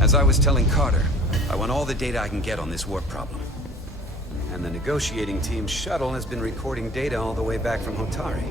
As I was telling Carter, I want all the data I can get on this warp problem. And the negotiating team's shuttle has been recording data all the way back from Hotari.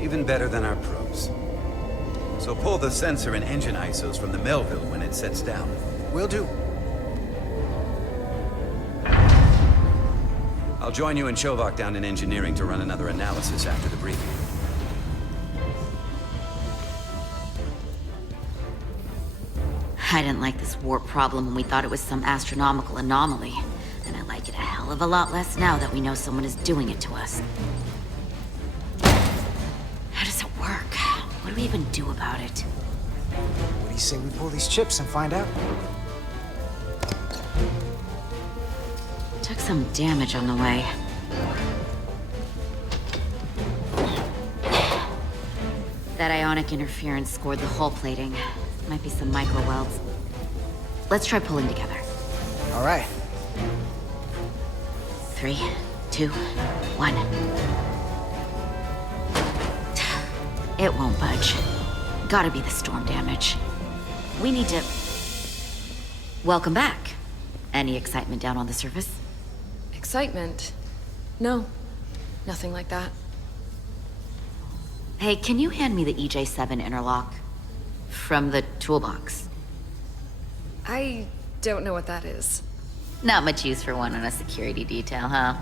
Even better than our probes. So pull the sensor and engine ISOs from the Melville when it sets down. Will do. I'll join you and Chovak down in engineering to run another analysis after the briefing. I didn't like this warp problem when we thought it was some astronomical anomaly. And I like it a hell of a lot less now that we know someone is doing it to us. How does it work? What do we even do about it? What do you say we pull these chips and find out? Took some damage on the way. That ionic interference scored the hull plating. Might be some micro welds. Let's try pulling together. All right. 3, 2, 1. It won't budge. Gotta be the storm damage. We need to... Welcome back. Any excitement down on the surface? Excitement? No. Nothing like that. Hey, can you hand me the EJ7 interlock? From the toolbox. I don't know what that is. Not much use for one on a security detail, huh?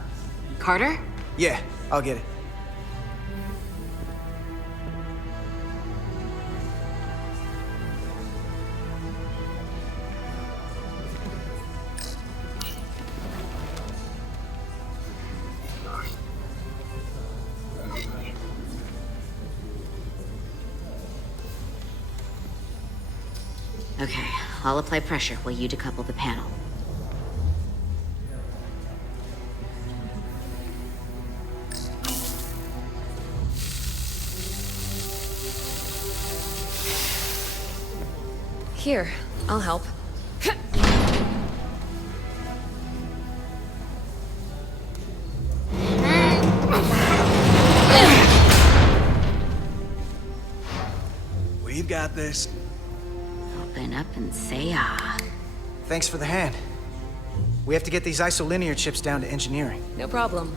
Carter? Yeah, I'll get it. Okay, I'll apply pressure while you decouple the panel. Here, I'll help. We've got this. Open up and say ah. Thanks for the hand. We have to get these isolinear chips down to engineering. No problem.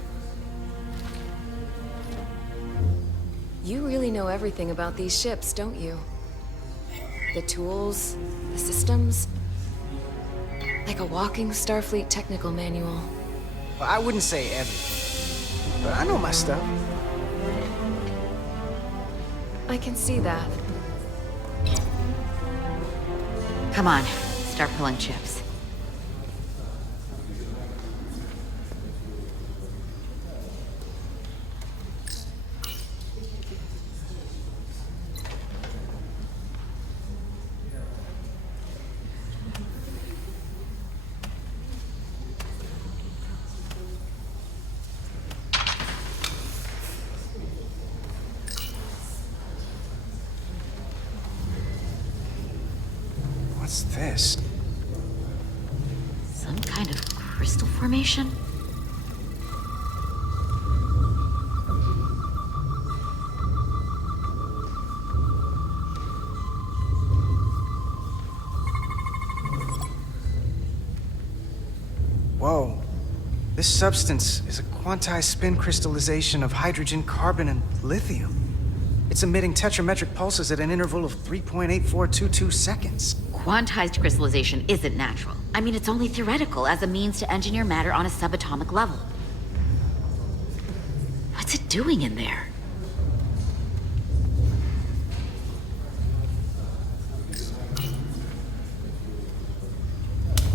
You really know everything about these ships, don't you? The tools, the systems. Like a walking Starfleet technical manual. Well, I wouldn't say everything, but I know my stuff. I can see that. Come on, start pulling chips. What's this? Some kind of crystal formation? Whoa. This substance is a quantized spin crystallization of hydrogen, carbon, and lithium. It's emitting tetrametric pulses at an interval of 3.8422 seconds. Quantized crystallization isn't natural. I mean, it's only theoretical as a means to engineer matter on a subatomic level. What's it doing in there?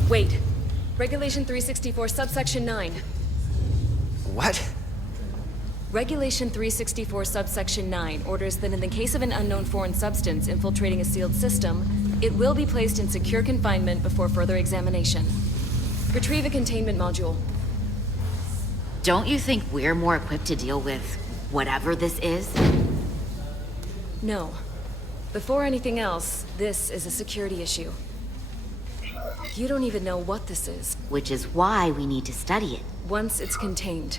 Wait. Regulation 364, subsection 9. What? Regulation 364, subsection 9 orders that in the case of an unknown foreign substance infiltrating a sealed system, it will be placed in secure confinement before further examination. Retrieve a containment module. Don't you think we're more equipped to deal with whatever this is? No. Before anything else, this is a security issue. You don't even know what this is. Which is why we need to study it. Once it's contained.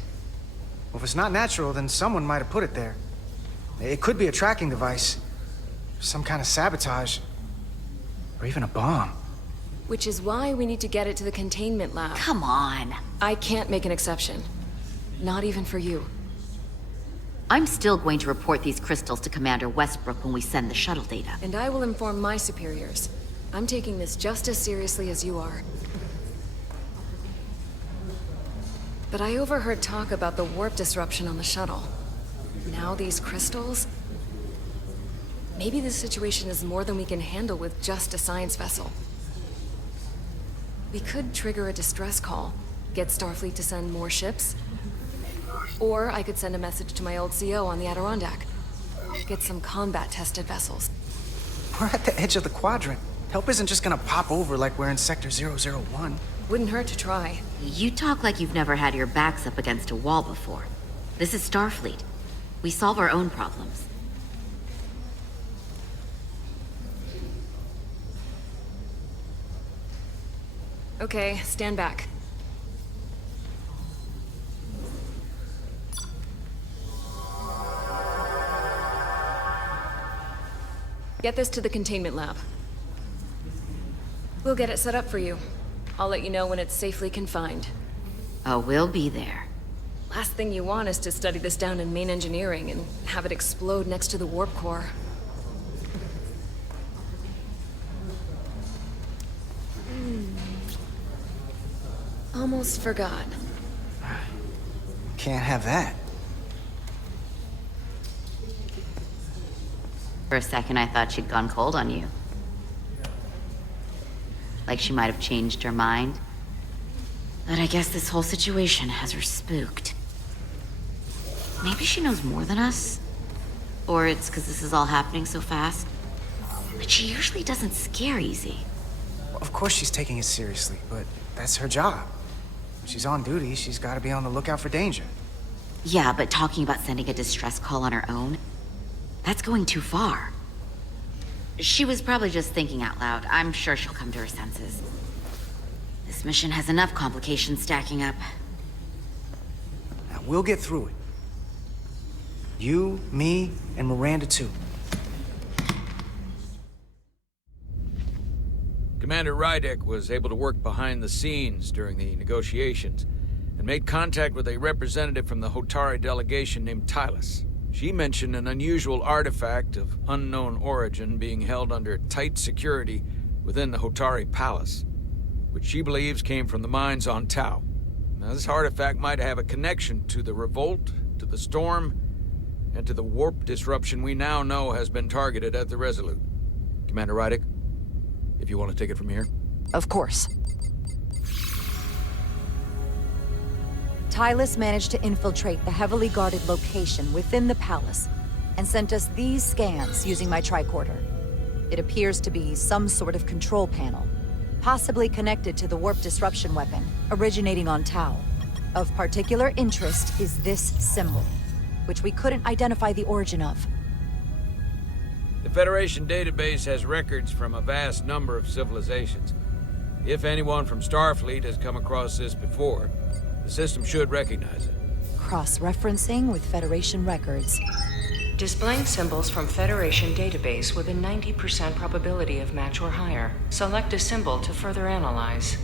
Well, if it's not natural, then someone might have put it there. It could be a tracking device. some kind of sabotage, or even a bomb. Which is why we need to get it to the containment lab. Come on. I can't make an exception. Not even for you. I'm still going to report these crystals to Commander Westbrook when we send the shuttle data. And I will inform my superiors. I'm taking this just as seriously as you are. But I overheard talk about the warp disruption on the shuttle. Now these crystals? Maybe this situation is more than we can handle with just a science vessel. We could trigger a distress call, get Starfleet to send more ships. Or I could send a message to my old CO on the Adirondack. Get some combat-tested vessels. We're at the edge of the quadrant. Help isn't just gonna pop over like we're in Sector 001. Wouldn't hurt to try. You talk like you've never had your backs up against a wall before. This is Starfleet. We solve our own problems. Okay, stand back. Get this to the containment lab. We'll get it set up for you. I'll let you know when it's safely confined. Oh, we'll be there. Last thing you want is to study this down in main engineering and have it explode next to the warp core. Almost forgot. Can't have that. For a second, I thought she'd gone cold on you. Like she might have changed her mind. But I guess this whole situation has her spooked. Maybe she knows more than us? Or it's because this is all happening so fast? But she usually doesn't scare easy. Well, of course she's taking it seriously, but that's her job. When she's on duty, she's gotta be on the lookout for danger. Yeah, but talking about sending a distress call on her own? That's going too far. She was probably just thinking out loud. I'm sure she'll come to her senses. This mission has enough complications stacking up. Now, we'll get through it. You, me, and Miranda too. Commander Rydek was able to work behind the scenes during the negotiations and made contact with a representative from the Hotari delegation named Tylus. She mentioned an unusual artifact of unknown origin being held under tight security within the Hotari Palace, which she believes came from the mines on Tau. Now, this artifact might have a connection to the revolt, to the storm, and to the warp disruption we now know has been targeted at the Resolute. Commander Rydek, if you want to take it from here. Of course. Tylus managed to infiltrate the heavily guarded location within the palace and sent us these scans using my tricorder. It appears to be some sort of control panel, possibly connected to the warp disruption weapon originating on Tau. Of particular interest is this symbol, which we couldn't identify the origin of. The Federation database has records from a vast number of civilizations. If anyone from Starfleet has come across this before, the system should recognize it. Cross-referencing with Federation records. Displaying symbols from Federation database with a 90% probability of match or higher. Select a symbol to further analyze.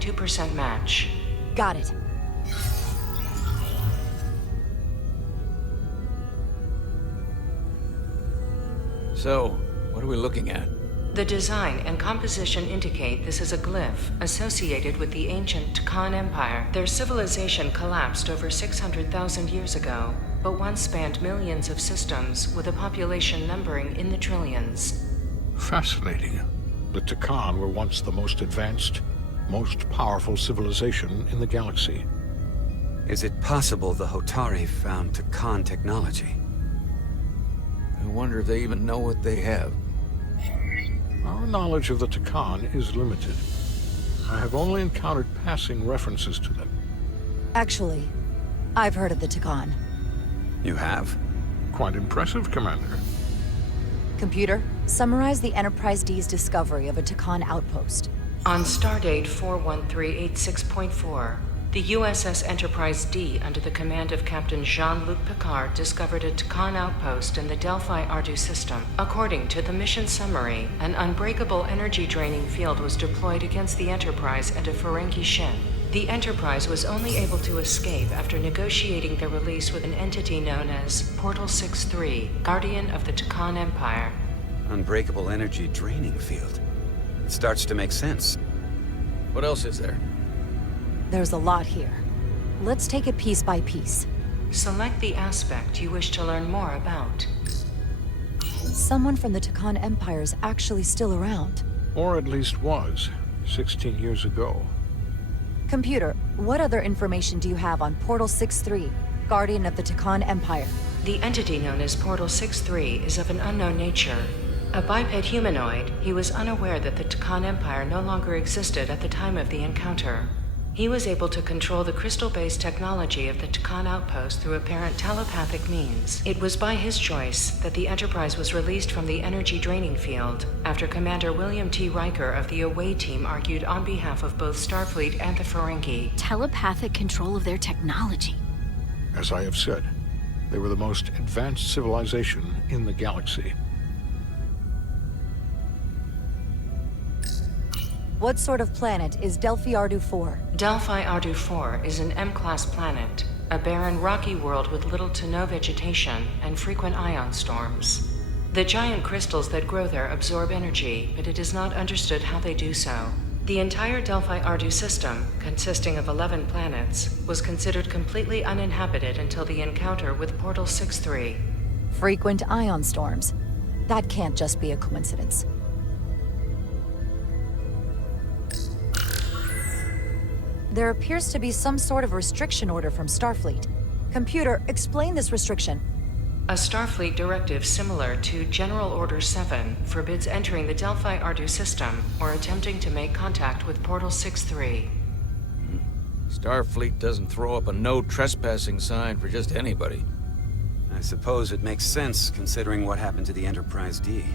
.2% match. Got it. So, what are we looking at? The design and composition indicate this is a glyph associated with the ancient Takan Empire. Their civilization collapsed over 600,000 years ago, but once spanned millions of systems with a population numbering in the trillions. Fascinating. The Takan were once the most advanced, most powerful civilization in the galaxy. Is it possible the Hotari found Takan technology? I wonder if they even know what they have. Our knowledge of the Takan is limited. I have only encountered passing references to them. Actually, I've heard of the Takan. You have? Quite impressive, Commander. Computer, summarize the Enterprise D's discovery of a Takan outpost. On stardate 41386.4, the USS Enterprise D, under the command of Captain Jean-Luc Picard, discovered a Takan outpost in the Delphi Ardu system. According to the mission summary, an unbreakable energy-draining field was deployed against the Enterprise and a Ferengi ship. The Enterprise was only able to escape after negotiating their release with an entity known as Portal 63, Guardian of the Takan Empire. Unbreakable energy draining field. It starts to make sense. What else is there? There's a lot here. Let's take it piece by piece. Select the aspect you wish to learn more about. Someone from the Takan Empire is actually still around. Or at least was, 16 years ago. Computer, what other information do you have on Portal 63, Guardian of the Takan Empire? The entity known as Portal 63 is of an unknown nature. A biped humanoid, he was unaware that the Takan Empire no longer existed at the time of the encounter. He was able to control the crystal-based technology of the Takan outpost through apparent telepathic means. It was by his choice that the Enterprise was released from the energy draining field after Commander William T. Riker of the Away Team argued on behalf of both Starfleet and the Ferengi. Telepathic control of their technology. As I have said, they were the most advanced civilization in the galaxy. What sort of planet is Delphi Ardu 4? Delphi Ardu 4 is an M-class planet, a barren rocky world with little to no vegetation and frequent ion storms. The giant crystals that grow there absorb energy, but it is not understood how they do so. The entire Delphi Ardu system, consisting of 11 planets, was considered completely uninhabited until the encounter with Portal 63. Frequent ion storms. That can't just be a coincidence. There appears to be some sort of restriction order from Starfleet. Computer, explain this restriction. A Starfleet directive similar to General Order 7 forbids entering the Delphi Ardu system or attempting to make contact with Portal 63. Starfleet doesn't throw up a no trespassing sign for just anybody. I suppose it makes sense considering what happened to the Enterprise D.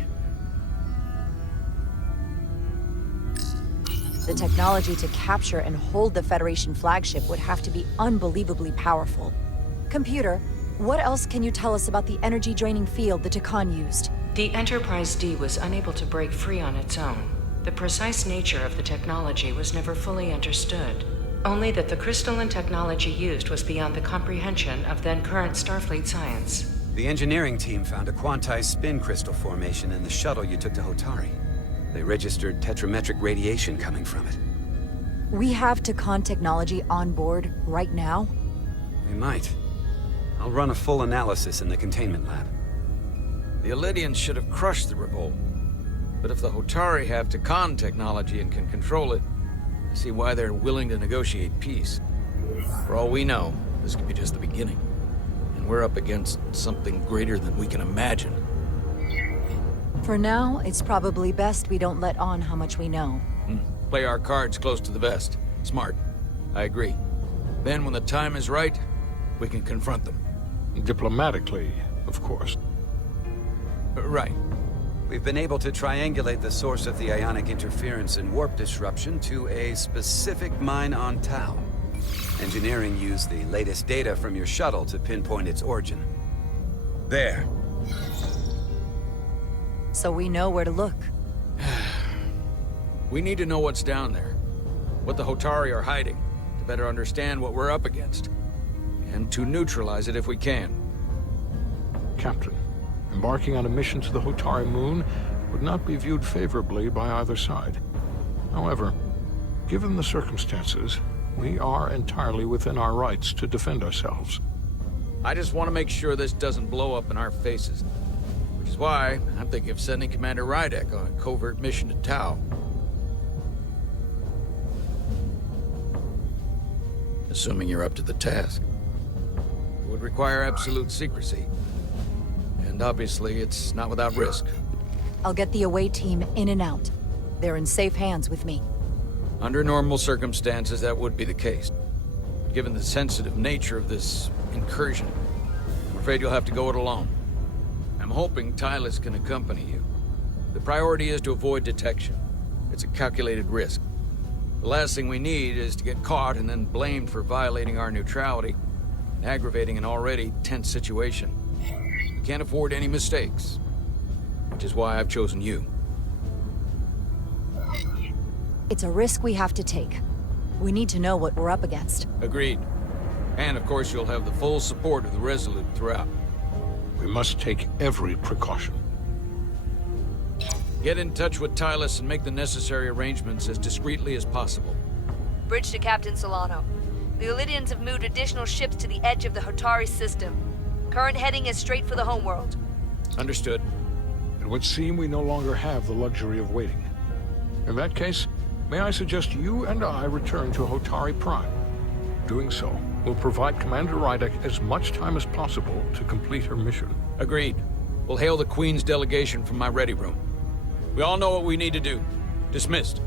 The technology to capture and hold the Federation flagship would have to be unbelievably powerful. Computer, what else can you tell us about the energy-draining field the Takan used? The Enterprise D was unable to break free on its own. The precise nature of the technology was never fully understood. Only that the crystalline technology used was beyond the comprehension of then-current Starfleet science. The engineering team found a quantized spin crystal formation in the shuttle you took to Hotari. They registered tetrametric radiation coming from it. We have Takan technology on board right now? We might. I'll run a full analysis in the containment lab. The Elydians should have crushed the revolt. But if the Hotari have Takan technology and can control it, I see why they're willing to negotiate peace. For all we know, this could be just the beginning. And we're up against something greater than we can imagine. For now, it's probably best we don't let on how much we know. Play our cards close to the vest. Smart. I agree. Then when the time is right, we can confront them. Diplomatically, of course. Right. We've been able to triangulate the source of the ionic interference and warp disruption to a specific mine on Tau. Engineering used the latest data from your shuttle to pinpoint its origin. There. So we know where to look. We need to know what's down there. What the Hotari are hiding, to better understand what we're up against. And to neutralize it if we can. Captain, embarking on a mission to the Hotari moon would not be viewed favorably by either side. However, given the circumstances, we are entirely within our rights to defend ourselves. I just want to make sure this doesn't blow up in our faces. Which is why I'm thinking of sending Commander Rydek on a covert mission to Tau. Assuming you're up to the task. It would require absolute secrecy. And obviously, it's not without risk. I'll get the away team in and out. They're in safe hands with me. Under normal circumstances, that would be the case. Given the sensitive nature of this incursion, I'm afraid you'll have to go it alone. I'm hoping Tylus can accompany you. The priority is to avoid detection. It's a calculated risk. The last thing we need is to get caught and then blamed for violating our neutrality and aggravating an already tense situation. We can't afford any mistakes, which is why I've chosen you. It's a risk we have to take. We need to know what we're up against. Agreed. And of course, you'll have the full support of the Resolute throughout. We must take every precaution. Get in touch with Tylus and make the necessary arrangements as discreetly as possible. Bridge to Captain Solano. The Illidians have moved additional ships to the edge of the Hotari system. Current heading is straight for the homeworld. Understood. It would seem we no longer have the luxury of waiting. In that case, may I suggest you and I return to Hotari Prime? Doing so will provide Commander Rydek as much time as possible to complete her mission. Agreed. We'll hail the Queen's delegation from my ready room. We all know what we need to do. Dismissed.